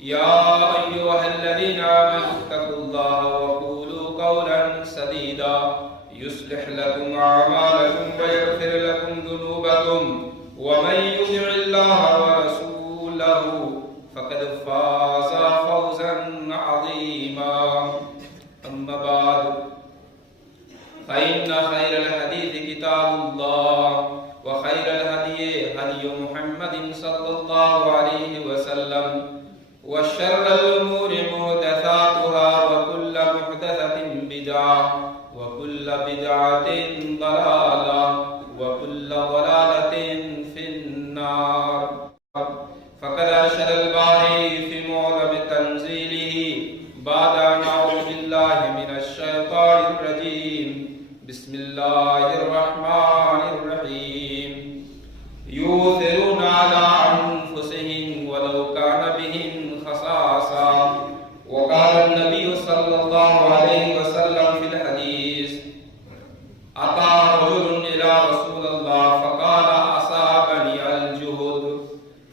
يا أيها الذين آمنوا اتقوا الله وقولوا قولا سديدا يصلح لكم أعمالكم ويغفر لكم ذنوبكم ومن يطع الله ورسوله فقد فاز فوزا عظيما. أما بعد فإن خير الحديث كتاب الله وخير الهدي هدي محمد صلى الله عليه وسلم وشر الأمور محدثاتها وكل محدثة بدعة وكل بدعة ضلالة وكل ضلالة في النار. فقد أرشد الباري في معظم تنزيله بعد أن أعوذ بالله من الشيطان الرجيم بسم الله الرحمن الرحيم يؤثرون على أنفسهم ولو كان بهم خصاصة. وقال النبي صلى الله عليه وسلم في الحديث أتى رجل إلى رسول الله فقال أصابني الجهد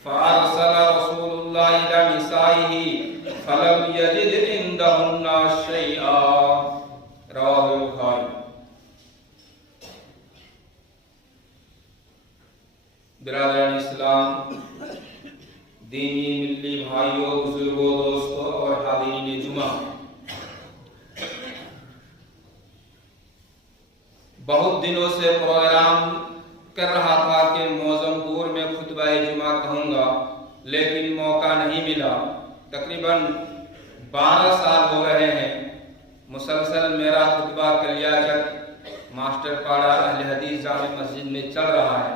فأرسل رسول الله إلى نسائه فلم يجد عندهن شيئا. رواه البخاري. برادران اسلام، دینی ملی بھائیوں، بزرگوں، دوستوں اور حاضرین جمعہ، بہت دنوں سے پروگرام کر رہا تھا کہ معظم پور میں خطبہ جمعہ کہوں گا، لیکن موقع نہیں ملا. تقریباً 12 سال ہو رہے ہیں مسلسل میرا خطبہ کلیاچک ماسٹر پاڑا اہل حدیث جامع مسجد میں چل رہا ہے،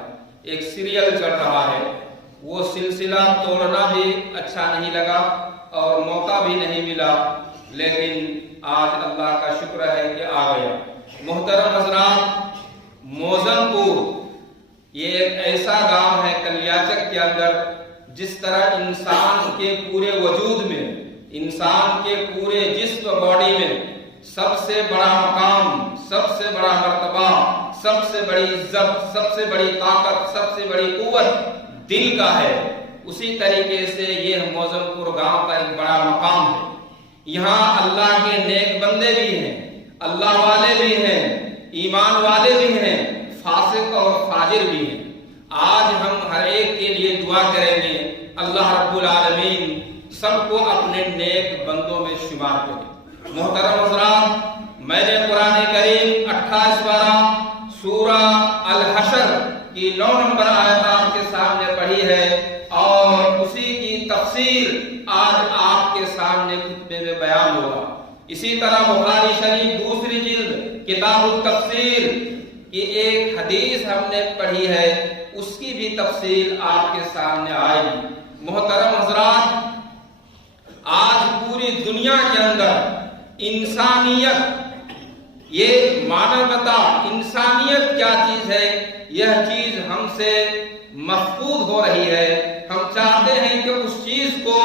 ایک سیریل چل رہا ہے. وہ سلسلہ توڑنا بھی اچھا نہیں لگا اور موقع بھی نہیں ملا، لیکن آج اللہ کا شکر ہے کہ آ گیا. محترم حضرات، موزن پور یہ ایک ایسا گاؤں ہے کلیاچک کے اندر جس طرح انسان کے پورے وجود میں، انسان کے پورے جسم باڈی میں سب سے بڑا مقام، سب سے بڑا مرتبہ، سب سے بڑی عزت، سب سے بڑی طاقت، سب سے بڑی قوت دل کا ہے، اسی طریقے سے یہ موزن پور گاؤں کا ایک بڑا مقام ہے. یہاں اللہ کے نیک بندے بھی ہیں، اللہ والے بھی ہیں، ایمان والے بھی ہیں، فاسق اور فاجر بھی ہیں. آج ہم ہر ایک کے لیے دعا کریں گے اللہ رب العالمین سب کو اپنے نیک بندوں میں شمار کرے. محترم حضرات، میں نے قرآن کریم 28 پارہ سورہ الحشر کی 9 نمبر آیت آپ کے سامنے پڑھی ہے اور اسی کی تفسیر آج آپ کے سامنے خطبے میں بیان ہوگا. اسی طرح بخاری شریف دوسری جلد کتاب التفسیر کی ایک حدیث ہم نے پڑھی ہے، اس کی بھی تفصیل آپ کے سامنے آئے گی. محترم حضرات، آج پوری دنیا کے اندر انسانیت، یہ مانوتا، انسانیت کیا چیز ہے، یہ چیز ہم سے مفقود ہو رہی ہے. ہم چاہتے ہیں کہ اس چیز کو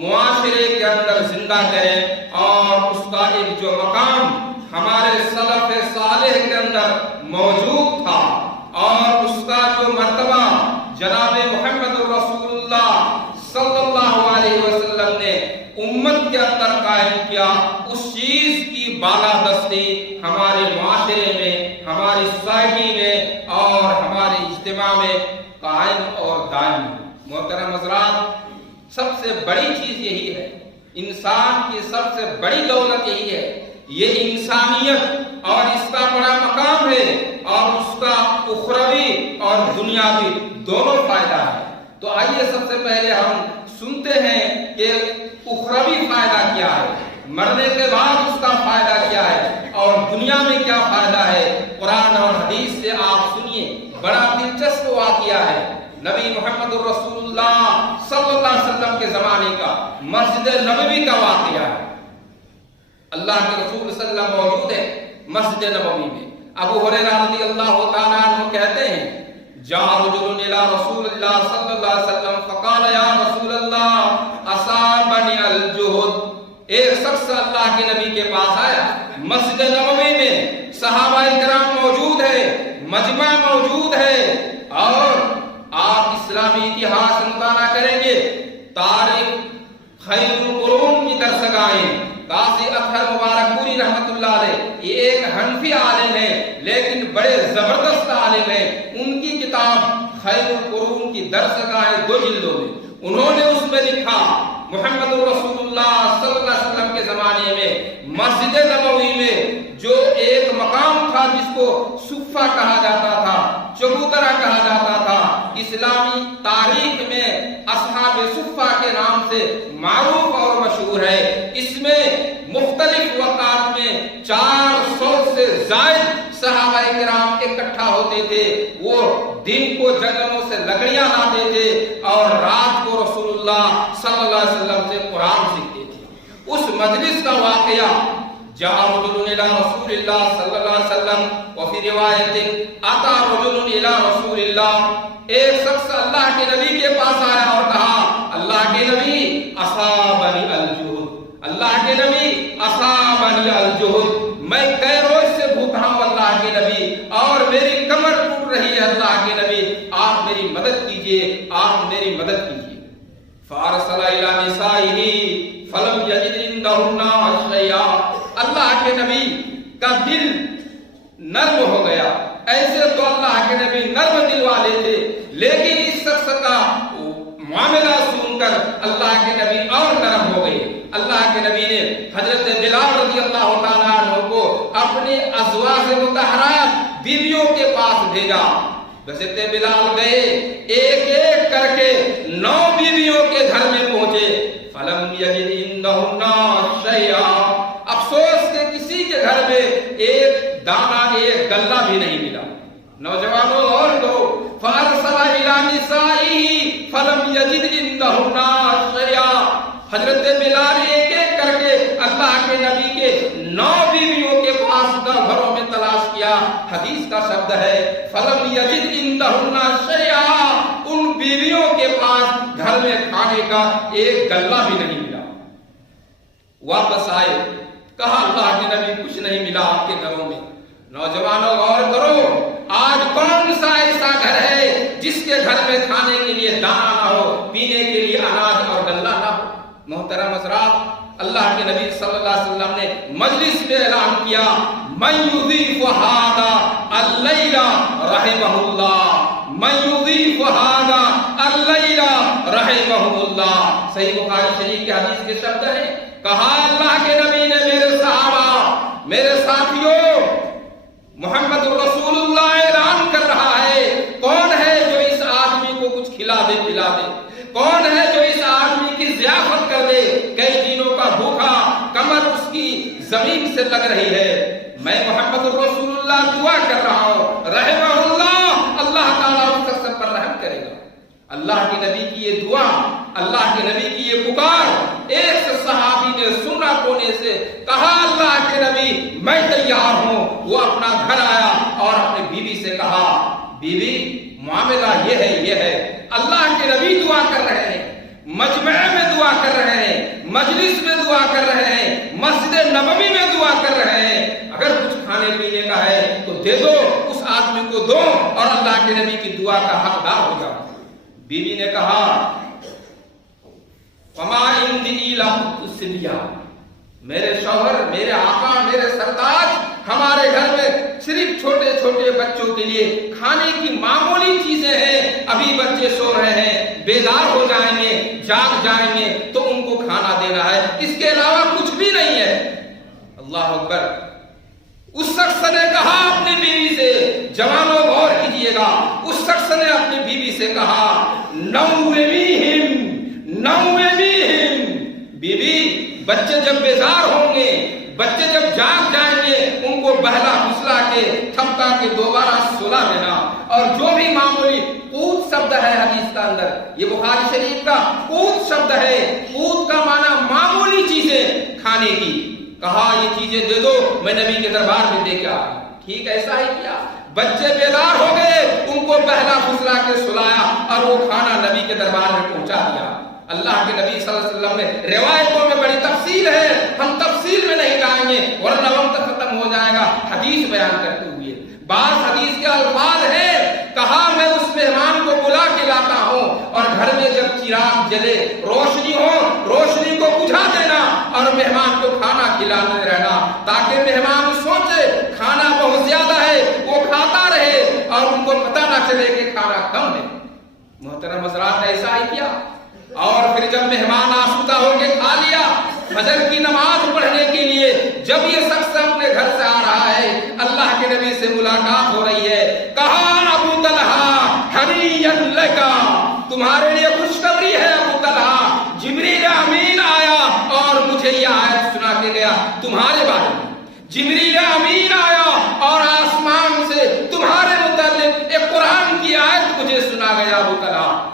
معاشرے کے اندر زندہ کریں اور اس کا ایک جو مقام ہمارے سلف صالح کے اندر موجود تھا اور اس کا جو مرتبہ جناب محمد رسول اللہ صلی اللہ علیہ وسلم نے امت کے اندر قائم کیا، اس چیز کی بالادستی ہمارے معاشرے میں، ہماری سوسائٹی میں اور ہمارے اجتماع میں قائم اور دائم. محترم حضرات، سب سے بڑی چیز یہی ہے، انسان کی سب سے بڑی دولت یہی ہے، یہ انسانیت اور اس کا بڑا مقام ہے اور اس کا اخروی اور دنیاوی دونوں فائدہ ہے. تو آئیے سب سے پہلے ہم سنتے ہیں کہ اخروی فائدہ کیا ہے، مرنے کے بعد اس کا فائدہ کیا ہے اور دنیا میں کیا فائدہ ہے. قرآن اور حدیث سے آپ سنیے، بڑا دلچسپ واقعہ ہے. نبی محمد رسول اللہ صلی اللہ علیہ وسلم کے زمانے کا مسجد نبوی کا واقعہ ہے. اللہ کے رسول صلی اللہ علیہ وسلم موجود ہے مسجد نبوی میں. ابو ہریرہ رضی اللہ تعالیٰ عنہ کہتے ہیں جاء رجل الى رسول اللہ صلی اللہ علیہ وسلم فقال یا رسول اللہ اصابنی الجہد. ایک شخص اللہ کے نبی کے پاس آیا، مسجد نبوی میں صحابہ کرام موجود ہے، مجمع موجود ہے اور آپ اسلامی اتہاس مطالعہ کریں گے، تاریخ خیر القرون کی درسگاہیں، قاضی اطہر مبارک پوری رحمت اللہ علیہ، یہ ایک حنفی عالم ہے لیکن بڑے زبردست عالم ہیں، ان کی کتاب خیر القرون کی درسگاہیں 2 جلدوں میں، انہوں نے اس میں لکھا محمد رسول اللہ صلی اللہ علیہ وسلم کے زمانے میں مسجد نبوی میں جو ایک مقام تھا جس کو صفہ کہا جاتا تھا، چبوترا کہا جاتا تھا، اسلامی تاریخ میں اصحاب صفہ کے نام سے معروف اور مشہور ہے۔ اس میں مختلف وقات میں 400 سے زائد صحابہ کرام اکٹھا ہوتے تھے، وہ دن کو جنگلوں سے لکڑیاں لاتے تھے اور رات کو رسول اللہ صلی اللہ علیہ وسلم سے قرآن سیکھتے تھے۔ اس مجلس کا واقعہ جاء رجل الى رسول اللہ صلی اللہ علیہ وسلم وفی روایت اتا رجل الى رسول اللہ، ایک شخص اللہ کے نبی کے پاس آیا اور کہا اللہ کے نبی اصابنی الجہد، اللہ کے نبی اصابنی الجہد، میں کئی روز سے بھوکا ہوں اللہ کے نبی اور میری کمر ٹوٹ رہی ہے اللہ کے نبی، آپ میری مدد کیجئے، آپ میری مدد کیجئے۔ فارسل الى نسائه فلم یجد عندهن شیئا، اللہ کے نبی کا دل نرم ہو گیا، ایسے تو اللہ کے نبی نرم دل والے تھے، لیکن اس شخص کا معاملہ سن کر اللہ کے نبی اور نرم ہو گئے۔ اللہ کے نبی نے حضرت بلال رضی اللہ تعالیٰ عنہ کو اپنے ازواج مطہرات بیویوں کے پاس بھیجا۔ حضرت بلال گئے، ایک ایک کر کے 9 بیویوں کے گھر میں پہنچے، فلم یجد عندهن شیئا، افسوس کہ کسی کے گھر میں ایک دانہ ایک غلہ بھی نہیں ملا۔ نوجوانوں اور دو فارسل الى نسائه فلم یجد عندهن شیئا، حضرت بلال ایک ایک کر کے اللہ کے نبی کے 9 بیویوں کے پاس گھروں میں تلاش کیا۔ حدیث کا شبد ہے فلم یجد عندهن شیئا، ان بیویوں کے پاس گھر میں کھانے کا ایک غلہ بھی نہیں ملا۔ واپس آئے، کہا اللہ کے نبی کچھ نہیں ملا آپ کے گھروں میں۔ نوجوانوں غور کرو، آج کون سا ایسا گھر ہے جس کے گھر میں کھانے کے لیے دانہ نہ ہو، پینے کے لیے اناج اور غلہ نہ ہو؟ محترم حضرات، اللہ کے نبی صلی اللہ علیہ وسلم نے مجلس میں اعلان کیا من یضیف ھذا اللیل رحمہ اللہ، من یضیف ھذا اللیل رحمہ اللہ۔ صحیح بخاری شریف کے حدیث کے شبد ہیں، کہا اللہ کے نبی نے میرے صحابہ، میرے ساتھیوں، محمد رسول اللہ اعلان کر رہا ہے، کون ہے جو اس آدمی کو کچھ کھلا دے پلا دے، کون ہے جو اس آدمی کی ضیافت کر دے، کئی دنوں کا بھوکا، کمر اس کی زمین سے لگ رہی ہے۔ میں محمد رسول اللہ دعا کر رہا ہوں، رحمہ اللہ، اللہ تعالیٰ اس شخص پر رحم کرے گا۔ اللہ کے نبی کی یہ دعا، اللہ کے نبی کی یہ پکار، ایک صحابی نے سنا کونے سے، کہا اللہ کے نبی میں تیار ہوں۔ وہ اپنا گھر آیا اور اپنے بیوی سے کہا بیوی معاملہ یہ ہے، یہ ہے۔ اللہ کے نبی دعا کر رہے ہیں، مجمع میں دعا کر رہے ہیں، مجلس میں دعا کر رہے ہیں، مسجد نبوی میں دعا کر رہے ہیں، اگر کچھ کھانے پینے کا ہے تو دے دو، اس آدمی کو دو اور اللہ کے نبی کی دعا کا حقدار ہو جاؤ۔ بیوی نے کہا فما عندی الا الصبیہ، میرے شوہر، میرے آقا، میرے سرتاج، ہمارے گھر میں صرف چھوٹے چھوٹے بچوں کے لیے کھانے کی معمولی چیزیں ہیں، ابھی بچے سو رہے ہیں، بیدار ہو جائیں گے، جاگ جائیں گے تو ان کو کھانا دینا ہے، اس کے علاوہ کچھ بھی نہیں ہے۔ اللہ اکبر۔ اس شخص نے کہا اپنی بیوی سے، جوانوں غور کیجئے گا، اس شخص نے اپنی بیوی سے کہا نومیہم نومیہم، بیوی بچے جب بیدار ہوں گے، بچے جب جاگ جائیں گے، ان کو بہلا پھسلا کے تھپکا کے دوبارہ سلا دینا۔ اور جو بھی معمولی قوت شبد ہے حدیث کا اندر، یہ بخاری شریف کا قوت شبد ہے، قوت کا معنی معمولی چیزیں کھانے کی، کہا یہ چیزیں دے دو، میں نبی کے دربار میں دے کے آیا۔ ٹھیک ایسا ہی کیا، بچے بیدار ہو گئے، ان کو بہلا پھسلا کے سلایا اور وہ کھانا نبی کے دربار میں پہنچا دیا۔ اللہ کے نبی صلی اللہ علیہ وسلم نے روایتوں میں بڑی تفصیل ہے، ہم تفصیل میں نہیں جائیں گے ورنہ وقت ختم ہو جائے گا حدیث بیان کرتے ہوئے۔ بعض حدیث کے الفاظ ہیں، کہا میں اس مہمان کو بلا کے لاتا ہوں اور گھر میں جب چراغ جلے روشنی ہو روشنی کو بجھا دینا اور مہمان کو کھانا کھلانے رہنا تاکہ مہمان سوچے کھانا بہت زیادہ ہے وہ کھاتا رہے اور ان کو پتہ نہ چلے کہ کھانا کم ہے۔ محترم حضرات نے ایسا ہی کیا اور پھر جب مہمان آسودہ ہو کے کھا لیا فجر کی نماز پڑھنے کے لیے جب یہ شخص اپنے گھر سے آ رہا ہے اللہ کے نبی سے ملاقات ہو رہی ہے، کہا ابو طلحہ ہنیئا لک، تمہارے لیے خوشخبری ہے ابو طلحہ، جبریل امین آیا اور مجھے یہ آیت سنا کے گیا تمہارے بارے میں۔ جبریل امین آیا اور آسمان سے تمہارے متعلق ایک قرآن کی آیت مجھے سنا گیا ابو طلحہ،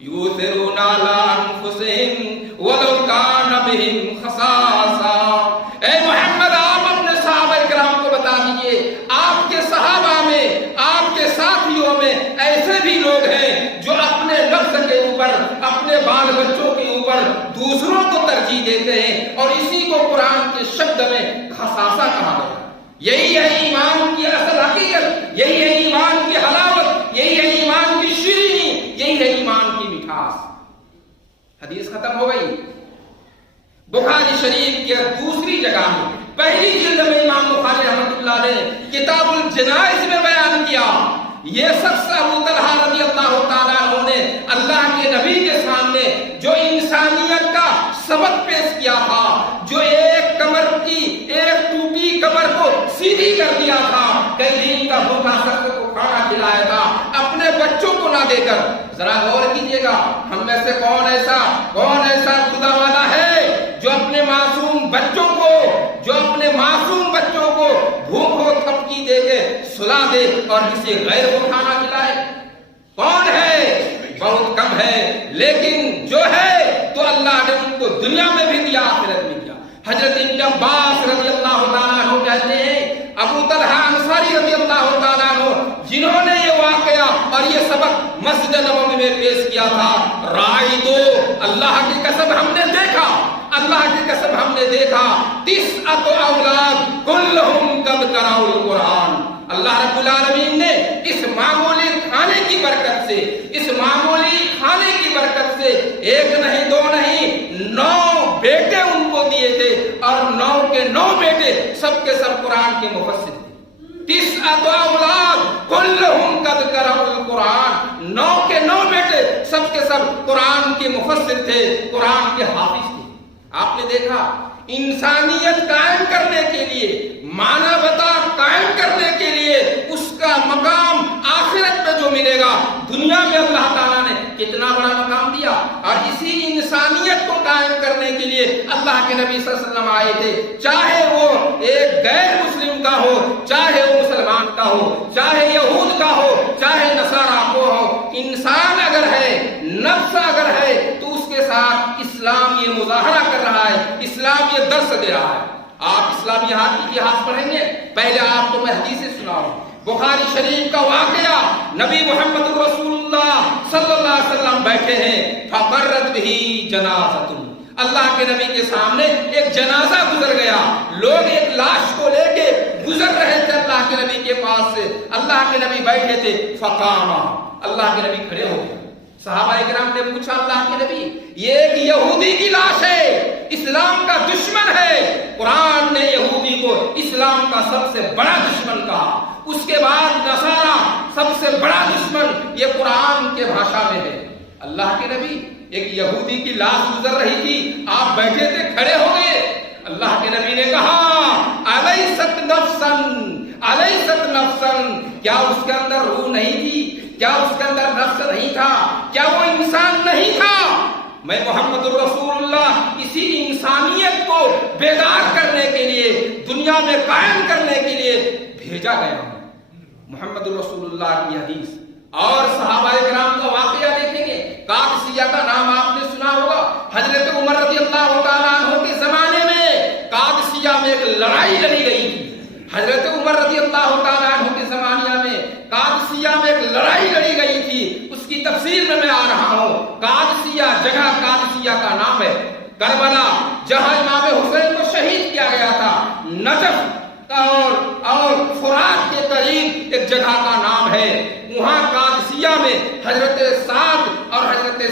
یؤثرون علی انفسہم ولو کان بہم خصاصہ۔ اے محمد آپ اپنے صحابہ کرام کو بتا دیجئے آپ کے صحابہ میں آپ کے ساتھیوں میں ایسے بھی لوگ ہیں جو اپنے نفس کے اوپر اپنے بال بچوں کے اوپر دوسروں کو ترجیح دیتے ہیں اور اسی کو قرآن کے شبد میں خصاصہ کہا گیا۔ یہی ہے ایمان کی اصل حقیقت، یہی ہے ایمان کی حلاوت، یہی ہے ایمان کی شیرینی، یہی ہے ایمان کی مٹھاس۔ حدیث ختم ہو گئی۔ بخاری شریف کی دوسری جگہ میں پہلی جلد میں امام بخاری رحمۃ اللہ نے کتاب الجنائز میں بیان کیا یہ شخص ابو طلحہ رضی اللہ تعالیٰ عنہ نے اللہ کے نبی کے سامنے جو انسانیت کا سبق پیش کیا تھا، جو ایک کمر کی ایک ٹوٹی کمر کو سیدھی کر دیا تھا، کئی دن کا بھوکا شخص کو کھانا کھلایا تھا اپنے بچوں کو نہ دے کر۔ ذرا غور کیجئے گا ہم میں سے کون ایسا خدا والا ہے جو اپنے معصوم بچوں کو بھوک و تھپکی دے کے سلا دے اور کسی غیر کو کھانا کھلائے؟ کون ہے؟ بہت کم ہے، لیکن جو ہے تو اللہ نے ان کو دنیا میں بھی دیا آخرت میں دیا۔ حضرت ابن عباس رضی اللہ تعالیٰ عنہ کہتے ہیں ابو طلحہ انصاری رضی اللہ تعالیٰ عنہ جنہوں نے یہ واقعہ اور یہ سبق مسجد نبوی میں پیش کیا تھا، رائی دو اللہ کی قسم ہم نے دیکھا، اللہ کی قسم ہم نے دیکھا 9 اولاد کلہم قد قرأوا القرآن۔ اللہ رب العالمین نے اس معمولی کھانے کی برکت سے، اس معمولی کھانے کی برکت سے ایک نہیں دو نہیں 9 بیٹے ان کو دیے تھے اور 9 کے 9 بیٹے سب کے سب قرآن کے مفسر تھے۔ 9 اولاد کلہم قد قرأوا القرآن، 9 کے 9 بیٹے سب کے سب قرآن کے مفسر تھے، قرآن کے حافظ تھے۔ آپ نے دیکھا انسانیت قائم کرنے کے لیے، مانوتا قائم کرنے کے لیے اس کا مقام آخرت میں جو ملے گا، دنیا میں اللہ تعالیٰ نے کتنا بڑا مقام دیا۔ اور اسی انسانیت کو قائم کرنے کے لیے اللہ کے نبی صلی اللہ علیہ وسلم آئے تھے، چاہے وہ ایک غیر مسلم کا ہو، چاہے وہ مسلمان کا ہو، چاہے یہود کا ہو، چاہے نصارہ کو ہو، انسان اگر ہے، نفس اگر ہے تو اس کے ساتھ اسلام یہ مظاہرہ کر رہا ہے، اسلام یہ درس دے رہا ہے۔ آپ اسلامی اتحاد پڑھیں گے، پہلے آپ کو میں حدیث سناؤں۔ بخاری شریف کا واقعہ، نبی محمد رسول اللہ صلی اللہ علیہ وسلم بیٹھے ہیں، فقرت بھی جنازۃ، اللہ کے نبی کے سامنے ایک جنازہ گزر گیا، لوگ ایک لاش کو لے کے گزر رہے تھے اللہ کے نبی کے پاس سے، اللہ کے نبی بیٹھے تھے، فقام، اللہ کے نبی کھڑے ہو گئے۔ صحابہ کرام نے پوچھا اللہ کے نبی یہ ایک یہودی کی لاش ہے، اسلام کا دشمن ہے، قرآن نے یہودی کو اسلام کا سب سے بڑا دشمن کہا، اس کے بعد نصارہ سب سے بڑا دشمن یہ قرآن کے بھاشا میں ہے۔ اللہ کے نبی ایک یہودی کی لاش گزر رہی تھی، آپ بیٹھے تھے، کھڑے ہو گئے، اللہ کے نبی نے کہا الیست نفسن، کیا اس کے اندر روح نہیں تھی؟ کیا اس کے اندر نفس نہیں تھا؟ کیا وہ انسان نہیں تھا؟ میں محمد الرسول اللہ اسی انسانیت کو بیدار کرنے کے لیے، دنیا میں قائم کرنے کے لیے بھیجا گیا ہوں۔ محمد الرسول اللہ کی حدیث اور صحابہ کرام کا واقعہ دیکھیں گے۔ قادسیہ کا نام آپ نے سنا ہوگا، حضرت عمر رضی اللہ تعالیٰ عنہ کے زمانے میں قادسیہ میں ایک لڑائی لڑی گئی تھی۔ حضرت عمر رضی اللہ تعالیٰ عنہ کے زمانہ میں قادسیہ میں ایک لڑائی لڑی گئی تھی، اس کی تفسیر میں آ رہا ہوں۔ قادسیہ جگہ قادسیہ کا نام ہے، کربلا جہاں امام حسین کو شہید کیا گیا تھا، نجف اور فرات کے قریب ایک جگہ کا نام ہے، وہاں قادسیہ میں حضرت سعد اور حضرت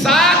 7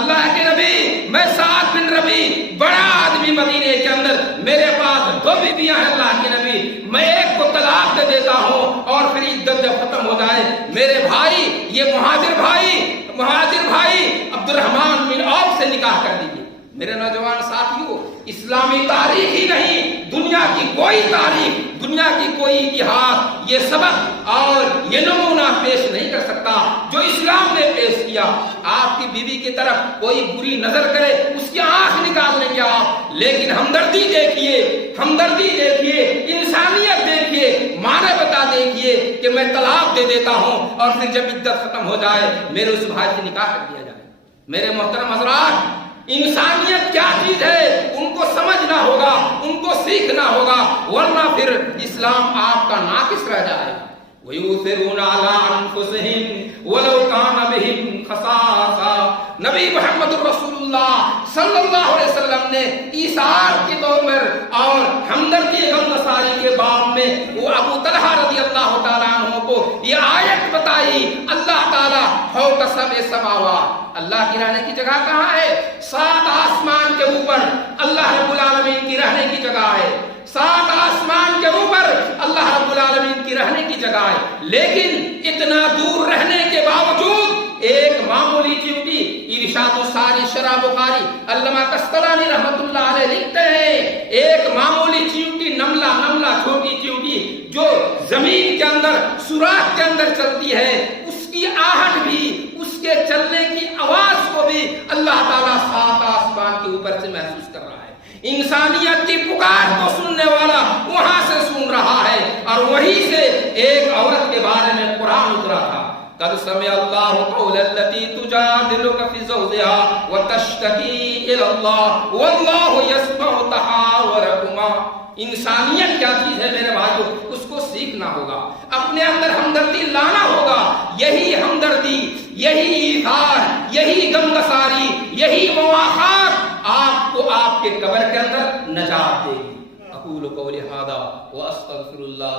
اللہ کے نبی میں سعد بن ربی بڑا آدمی مدینے کے اندر، میرے پاس 2 بیویاں ہیں اللہ کے نبی، میں ایک کو طلاق دے دیتا ہوں اور پھر عدت جب ختم ہو جائے میرے بھائی یہ مہاجر بھائی عبد الرحمن بن عوف سے نکاح کر دیجیے۔ میرے نوجوان ساتھیوں، اسلامی تاریخ ہی نہیں، دنیا کی کوئی تاریخ، دنیا کی کوئی اتہاس یہ سبق اور یہ نمونہ پیش نہیں کر سکتا جو اسلام نے پیش کیا۔ آپ کی بیوی کی طرف کوئی بری نظر کرے اس کی آنکھ نکال لیں گے آپ، لیکن ہمدردی دیکھیے، انسانیت دیکھیے، مانوتا دیکھیے کہ میں طلاق دے دیتا ہوں اور پھر جب عدت ختم ہو جائے میرے اس بھائی سے نکاح کر دیا جائے۔ میرے محترم حضرات، انسانیت کیا چیز ہے ان کو سمجھنا ہوگا، ان کو سیکھنا ہوگا، ورنہ پھر اسلام آپ کا ناقص رہ جائے۔ وَيُؤْثِرُونَ عَلَىٰ أَنفُسِهِمْ وَلَوْ كَانَ بِهِمْ خَصَاصَةٌ۔ نبی محمد رسول اللہ صلی اللہ علیہ وسلم نے ایثار کی دور میں اور ہمدردی غمگساری کے باب میں وہ ابو طلحہ رضی اللہ تعالیٰ عنہ کو یہ آیت بتائی، اللہ تعالیٰ فوق سبع سماوات، اللہ کی رہنے کی جگہ کہاں ہے؟ 7 آسمان کے اوپر اللہ رب العالمین کی رہنے کی جگہ ہے، 7 آسمان کے اوپر اللہ رب العالمین کی رہنے کی جگہ ہے، لیکن اتنا دور رہنے کے باوجود ایک معمولی چیونٹی، ارشاد الساری شرح بخاری علامہ قسطلانی رحمت اللہ علیہ لکھتے ہیں، ایک معمولی چیونٹی نملہ چھوٹی چیونٹی جو زمین کے اندر سوراخ کے اندر چلتی ہے، اس کی آہٹ بھی، اس کے چلنے کی آواز کو بھی اللہ تعالیٰ 7 آسمان کے اوپر سے محسوس کر رہا ہے۔ انسانیت کی پکار کو سننے والا وہاں سے سن رہا ہے، اور وہیں سے ایک عورت کے بارے میں قرآن اترا تھا، قد سمع اللہ قول التي تجادلك في زوجها وتشتكي الى الله والله يسمع تحاوركما۔ انسانیت کیا چیز ہے میرے بھائیو، اس کو سیکھنا ہوگا، اپنے اندر ہمدردی لانا ہوگا، یہی ہمدردی، یہی ایثار، یہی غمگساری، یہی مواخات آپ کو آپ کے قبر کے اندر نجات دے گی۔ اقول قولی ھذا واستغفر اللہ۔